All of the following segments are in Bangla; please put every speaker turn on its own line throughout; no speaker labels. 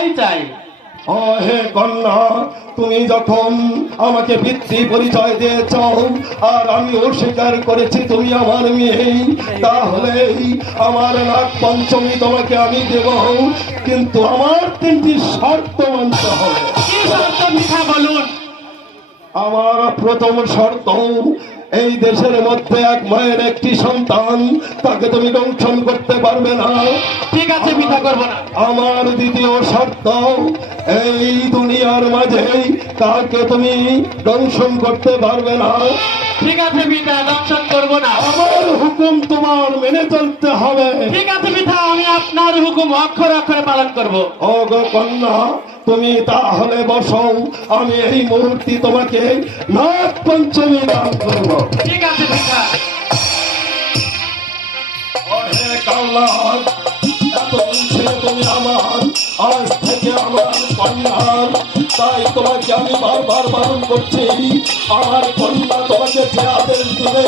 তাই চাই
ও হে কন্যা তুমি যখন আমাকে বৃত্তি পরিচয় দিয়েছ আর আমি অস্বীকার করেছি তুমি আমার মেয়ে তাহলে আমার নাগ পঞ্চমী তোমাকে আমি দেব। কিন্তু আমার তিনটি শর্ত মানতে হবে। আমার প্রথম শর্ত এই দেশের মধ্যে এক মায়ের একটি সন্তান তাকে তুমি দংশন করতে পারবে না।
ঠিক আছে মিঠা করব না।
আমার দ্বিতীয় শর্ত এই দুনিয়ার মাঝে তাকে তুমি দংশন করতে পারবে না।
ঠিক আছে মিঠা দর্শন করব না।
আমার হুকুম তোমার মেনে চলতে হবে।
ঠিক আছে মিঠা আমি আপনার হুকুম অক্ষর অক্ষরে পালন করব।
ও গো কন্যা তুমি তাহলে বসো আমি এই মুহূর্তে তোমাকে নাগ পঞ্চমী দান করব।
ঠিক আছে
তুমি আমার আজ থেকে আমার কন্যার তাই তোমাকে আমি বারবার বারণ করছি। আমার কন্যা তোমাকে যে আদেশ দেবে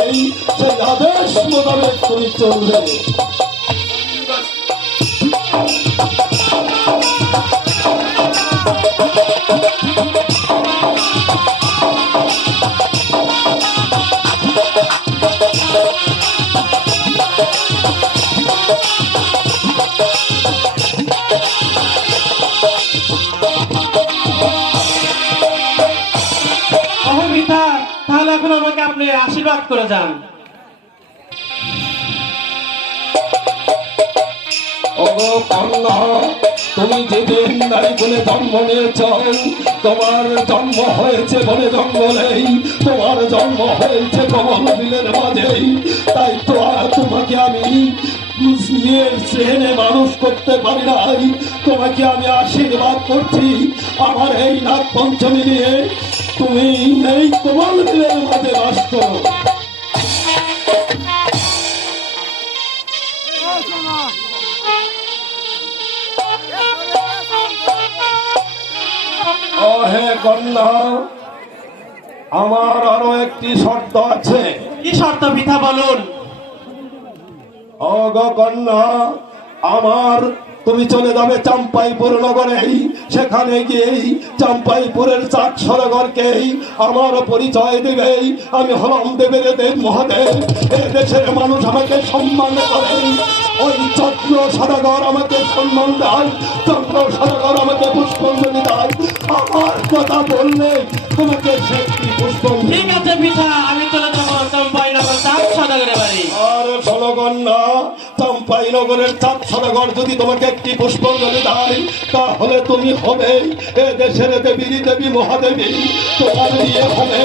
সেই আদেশ মোতাবেক তুমি চলবে।
এখন আমাকে আপনি আশীর্বাদ করে যান।
নারী বলে জন্ম তোমার জন্ম হয়েছে বলে জঙ্গলেই তোমার জন্ম হয়েছে কমল বিলের মাঝেই। তাই তো তোমাকে আমি মানুষ করতে পারি নাই। তোমাকে আমি আশীর্বাদ করছি আমার এই নাগ পঞ্চমী নিয়ে। তুমি এই কমল বিলের মাঝে বাস করো। ও হে কন্যা আমার আরও একটি শর্ত আছে।
কি শর্ত মিঠা বলুন?
অগ কন্যা আমার তুমি চলে যাবে চাম্পাইপুর নগরেই। সেখানে গিয়েই চাম্পাইপুরের চাক সরগরকেই আমার পরিচয় দিবেই আমি হলম দেবের দেব মহাদেব। এ দেশের মানুষ আমাকে সম্মান করে। ওই চক্র সদাগর আমাকে সম্মান দেয়। চক্র সদাগর আমাকে পুষ্পাঞ্জলি দেয়। আমার কথা বললে তোমাকে সে
চম্পাই
নগরের চাঁদ যদি তোমাকে একটি পুষ্পাঞ্জলি দেয় তাহলে তুমি হবে এ দেশের দেবী দেবী মহাদেবী। তোমার বিয়ে হবে